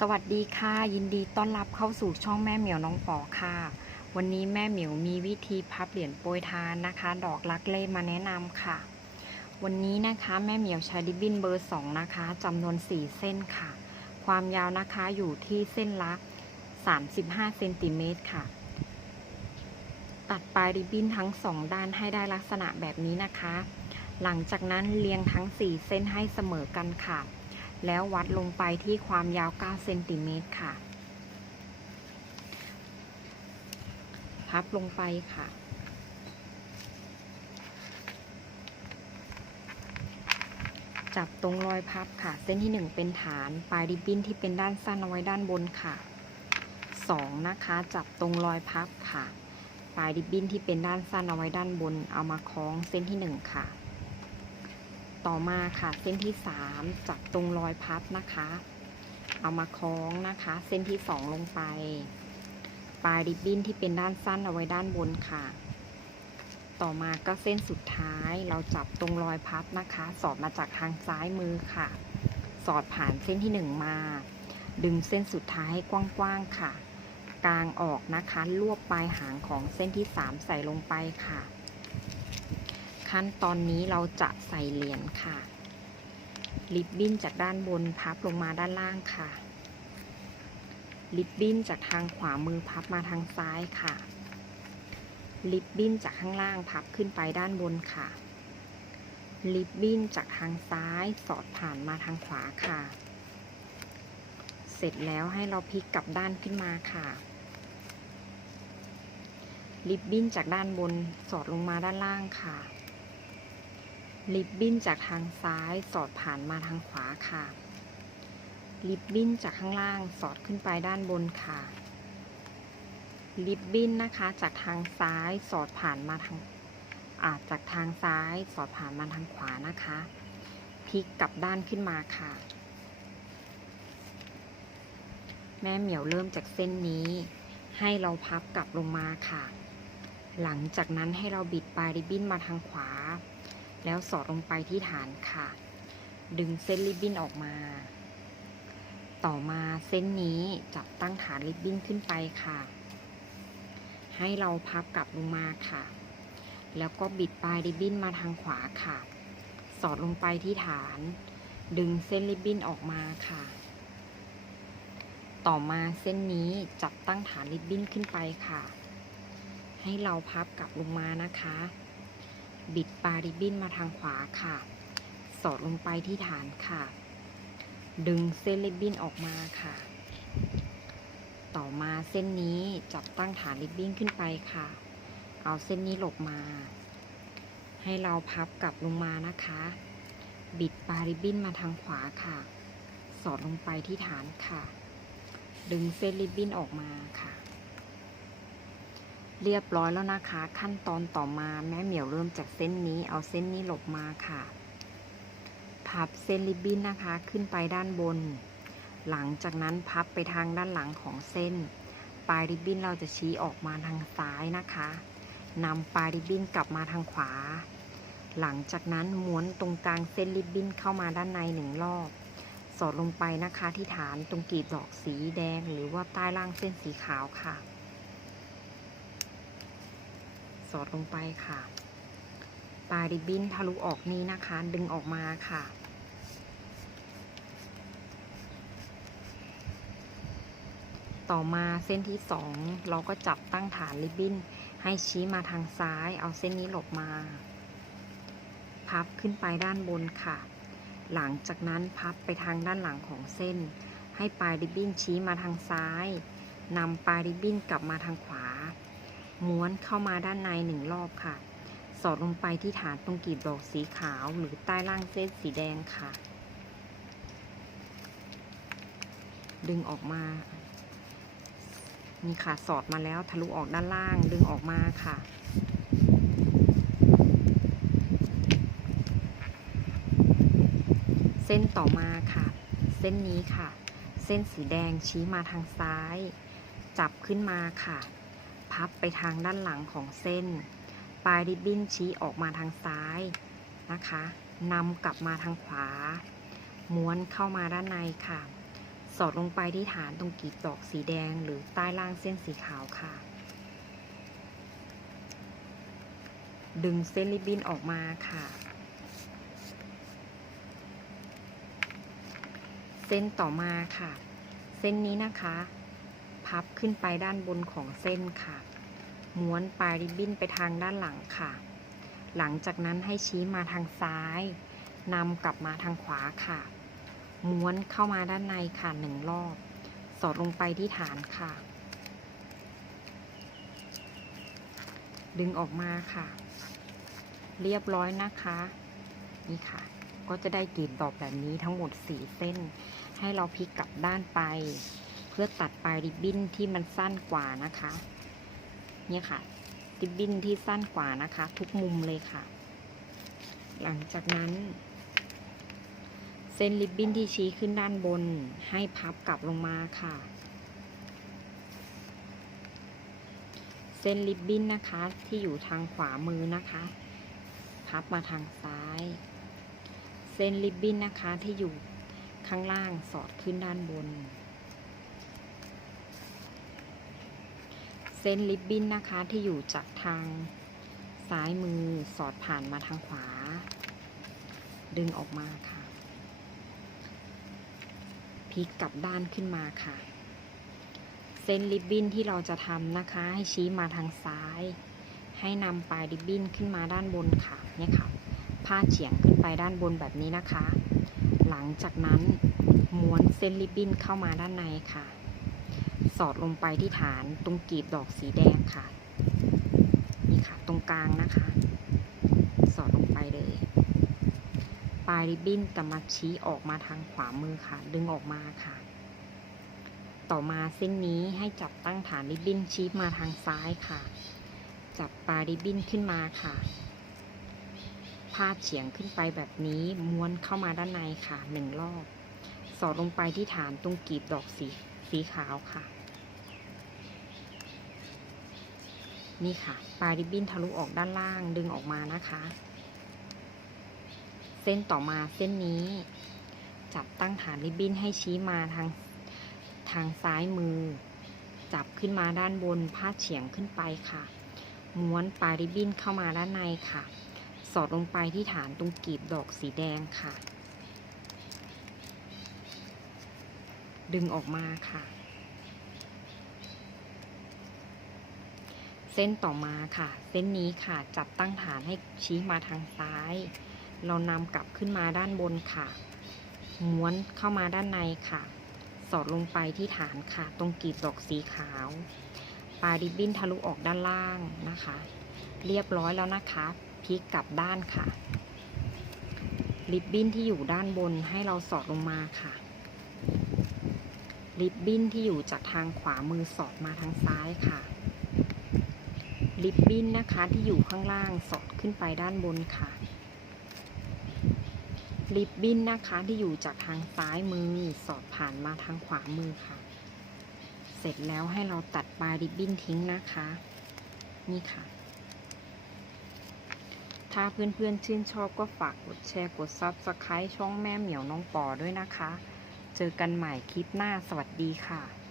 สวัสดีค่ะ ยินดีต้อนรับเข้าสู่ช่องแม่เหมียวน้องปอค่ะ วันนี้แม่เหมียวมีวิธีพับเหรียญโปรยทานนะคะ ดอกลักเล่มาแนะนำค่ะ วันนี้นะคะแม่เหมียวใช้ริบบิ้นเบอร์ 2 นะคะจำนวน 4 เส้นค่ะ ความยาวนะคะอยู่ที่เส้นละ35เซนติเมตรค่ะ ตัดปลายริบบิ้นทั้ง 2 ด้านให้ได้ลักษณะแบบนี้นะคะ หลังจากนั้นเรียงทั้ง 4 เส้นให้เสมอกันค่ะ แล้ววัดลงไปที่ความยาว 9 เซนติเมตรค่ะ พับลงไปค่ะ จับตรงรอยพับค่ะ เส้นที่ 1 เป็นฐาน ปลายริบบิ้นที่เป็นด้านสั้นเอาไว้ด้านบนค่ะ 2 นะคะ จับตรงรอยพับค่ะ ปลายริบบิ้นที่เป็นด้านสั้นเอาไว้ด้านบน เอามาคล้องเส้นที่ 1 ค่ะ ต่อมาค่ะเส้นที่ 3จับตรงรอยพับนะคะ เอามาคล้องนะคะ เส้นที่ 2 ลงไป ปลายริบบิ้นที่เป็นด้านสั้นเอาไว้ด้านบนค่ะ ต่อมาก็เส้นสุดท้ายเราจับตรงรอยพับนะคะ สอดมาจากทางซ้ายมือค่ะ สอดผ่านเส้นที่ 1 มา ดึงเส้นสุดท้ายให้กว้างๆค่ะ กลางออกนะคะรวบปลายหางของเส้นที่ 3 ใส่ลงไปค่ะ ขั้นตอนนี้เราจะใส่เหรียญค่ะ ริบบิ้นจากด้านบนพับลงมาด้านล่างค่ะ ริบบิ้นจากทางขวามือพับมาทางซ้ายค่ะ ริบบิ้นจากข้างล่างพับขึ้นไปด้านบนค่ะ ริบบิ้นจากทางซ้ายสอดผ่านมาทางขวาค่ะ เสร็จแล้วให้เราพลิกกลับด้านขึ้นมาค่ะริบบิ้นจากด้านบนสอดลงมาด้านล่างค่ะ ริบบิ้นจากทางซ้ายสอดผ่านมาทางขวาค่ะ ริบบิ้นจากข้างล่างสอดขึ้นไปด้านบนค่ะ ริบบิ้นนะคะจากทางซ้ายสอดผ่านมาทางอาจากทางซ้ายสอดผ่านมาทางขวานะคะพลิกกลับด้านขึ้นมาค่ะ แม่เหมียวเริ่มจากเส้นนี้ ให้เราพับกลับลงมาค่ะ หลังจากนั้นให้เราบิดปลายริบบิ้นมาทางขวา แล้วสอดลงไปที่ฐานค่ะ ดึงเส้นริบบิ้นออกมา ต่อมาเส้นนี้จับตั้งฐานริบบิ้นขึ้นไปค่ะ ให้เราพับกลับลงมาค่ะ แล้วก็บิดปลายริบบิ้นมาทางขวาค่ะ สอดลงไปที่ฐาน ดึงเส้นริบบิ้นออกมาค่ะ ต่อมาเส้นนี้จับตั้งฐานริบบิ้นขึ้นไปค่ะ ให้เราพับกลับลงมานะคะ บิดปลายริบบิ้นมาทางขวาค่ะ สอดลงไปที่ฐานค่ะ ดึงเส้นริบบิ้นออกมาค่ะ ต่อมาเส้นนี้จับตั้งฐานริบบิ้นขึ้นไปค่ะ เอาเส้นนี้หลบมา ให้เราพับกลับลงมานะคะ บิดปลายริบบิ้นมาทางขวาค่ะ สอดลงไปที่ฐานค่ะ ดึงเส้นริบบิ้นออกมาค่ะ เรียบร้อยแล้วนะคะ ขั้นตอนต่อมาแม่เหมียวเริ่มจากเส้นนี้ เอาเส้นนี้หลบมาค่ะ พับเส้นริบบิ้นนะคะขึ้นไปด้านบน หลังจากนั้นพับไปทางด้านหลังของเส้น ปลายริบบิ้นเราจะชี้ออกมาทางซ้ายนะคะนำปลายริบบิ้นกลับมาทางขวา หลังจากนั้นม้วนตรงกลางเส้นริบบิ้นเข้ามาด้านในหนึ่งรอบ สอดลงไปนะคะที่ฐานตรงกลีบดอกสีแดง หรือว่าใต้ล่างเส้นสีขาวค่ะ สอดลงไปค่ะ ปลายริบบิ้นทะลุออกนี้นะคะ ดึงออกมาค่ะ ต่อมาเส้นที่สองเราก็จับตั้งฐานริบบิ้น ให้ชี้มาทางซ้าย เอาเส้นนี้หลบมา พับขึ้นไปด้านบนค่ะ หลังจากนั้นพับไปทางด้านหลังของเส้น ให้ปลายริบบิ้นชี้มาทางซ้ายนำปลายริบบิ้นกลับมาทางขวา ม้วนเข้ามาด้านในหนึ่งรอบค่ะ สอดลงไปที่ฐานตรงกลีบดอกสีขาวหรือใต้ล่างเส้นสีแดงค่ะ ดึงออกมานี่ค่ะสอดมาแล้วทะลุออกด้านล่างดึงออกมาค่ะ เส้นต่อมาค่ะ เส้นนี้ค่ะ เส้นสีแดงชี้มาทางซ้าย จับขึ้นมาค่ะ พับไปทางด้านหลังของเส้น ปลายริบบิ้นชี้ออกมาทางซ้ายนะคะนำกลับมาทางขวา ม้วนเข้ามาด้านในค่ะ สอดลงไปที่ฐานตรงกีบดอกสีแดงหรือใต้ล่างเส้นสีขาวค่ะ ดึงเส้นริบบิ้นออกมาค่ะ เส้นต่อมาค่ะ เส้นนี้นะคะ พับขึ้นไปด้านบนของเส้นค่ะ ม้วนปลายริบบิ้นไปทางด้านหลังค่ะ หลังจากนั้นให้ชี้มาทางซ้ายนำกลับมาทางขวาค่ะ ม้วนเข้ามาด้านในค่ะหนึ่งรอบ สอดลงไปที่ฐานค่ะ ดึงออกมาค่ะ เรียบร้อยนะคะ นี่ค่ะ ก็จะได้กลีบดอกแบบนี้ทั้งหมด 4 เส้น ให้เราพลิกกลับด้านไป พื่อตัดปลายริบบิ้นที่มันสั้นกว่านะคะ เนี่ยค่ะ ริบบิ้นที่สั้นกว่านะคะ ทุกมุมเลยค่ะ หลังจากนั้น เส้นริบบิ้นที่ชี้ขึ้นด้านบน ให้พับกลับลงมาค่ะ เส้นริบบิ้นนะคะที่อยู่ทางขวามือนะคะ พับมาทางซ้าย เส้นริบบิ้นนะคะที่อยู่ข้างล่างสอดขึ้นด้านบน ส้นริบบิ้นนะคะที่อยู่จากทางซ้ายมือสอดผ่านมาทางขวา ดึงออกมาค่ะพลิกกลับด้านขึ้นมาค่ะ เส้นริบบิ้นที่เราจะทำนะคะ ให้ชี้มาทางซ้าย ให้นำปลายริบบิ้นขึ้นมาด้านบนค่ะเนี่ยค่ะพาดเฉียงขึ้นไปด้านบนแบบนี้นะคะ หลังจากนั้นม้วนเส้นริบบิ้นเข้ามาด้านในค่ะ สอดลงไปที่ฐานตรงกีบดอกสีแดงค่ะ นี่ค่ะ ตรงกลางนะคะ สอดลงไปเลย ปลายริบบิ้นจะมาชี้ออกมาทางขวามือค่ะ ดึงออกมาค่ะ ต่อมาเส้นนี้ให้จับตั้งฐานริบบิ้นชี้มาทางซ้ายค่ะ จับปลายริบบิ้นขึ้นมาค่ะพาดเฉียงขึ้นไปแบบนี้ม้วนเข้ามาด้านในค่ะหนึ่งรอบ สอดลงไปที่ฐานตรงกีบดอกสีสีขาวค่ะ นี่ค่ะ ปลายริบบิ้นทะลุออกด้านล่างดึงออกมานะคะ เส้นต่อมาเส้นนี้ จับตั้งฐานริบบิ้นให้ชี้มาทางทางซ้ายมือ จับขึ้นมาด้านบนพาดเฉียงขึ้นไปค่ะ ม้วนปลายริบบิ้นเข้ามาด้านในค่ะ สอดลงไปที่ฐานตรงกลีบดอกสีแดงค่ะ ดึงออกมาค่ะ เส้นต่อมาค่ะ เส้นนี้ค่ะจับตั้งฐานให้ชี้มาทางซ้าย เรานำกลับขึ้นมาด้านบนค่ะม้วนเข้ามาด้านในค่ะ สอดลงไปที่ฐานค่ะ ตรงกลีบดอกสีขาว ปลายริบบิ้นทะลุออกด้านล่างนะคะ เรียบร้อยแล้วนะคะพลิกกลับด้านค่ะ ริบบิ้นที่อยู่ด้านบนให้เราสอดลงมาค่ะ ริบบิ้นที่อยู่จากทางขวามือสอดมาทางซ้ายค่ะ ริบบิ้นนะคะที่อยู่ข้างล่างสอดขึ้นไปด้านบนค่ะ ริบบิ้นนะคะที่อยู่จากทางซ้ายมือสอดผ่านมาทางขวามือค่ะ เสร็จแล้วให้เราตัดปลายริบบิ้นทิ้งนะคะ นี่ค่ะ ถ้าเพื่อนๆชื่นชอบก็ฝากกดแชร์กด Subscribe ช่องแม่เหมียวน้องปอด้วยนะคะ เจอกันใหม่คลิปหน้าสวัสดีค่ะ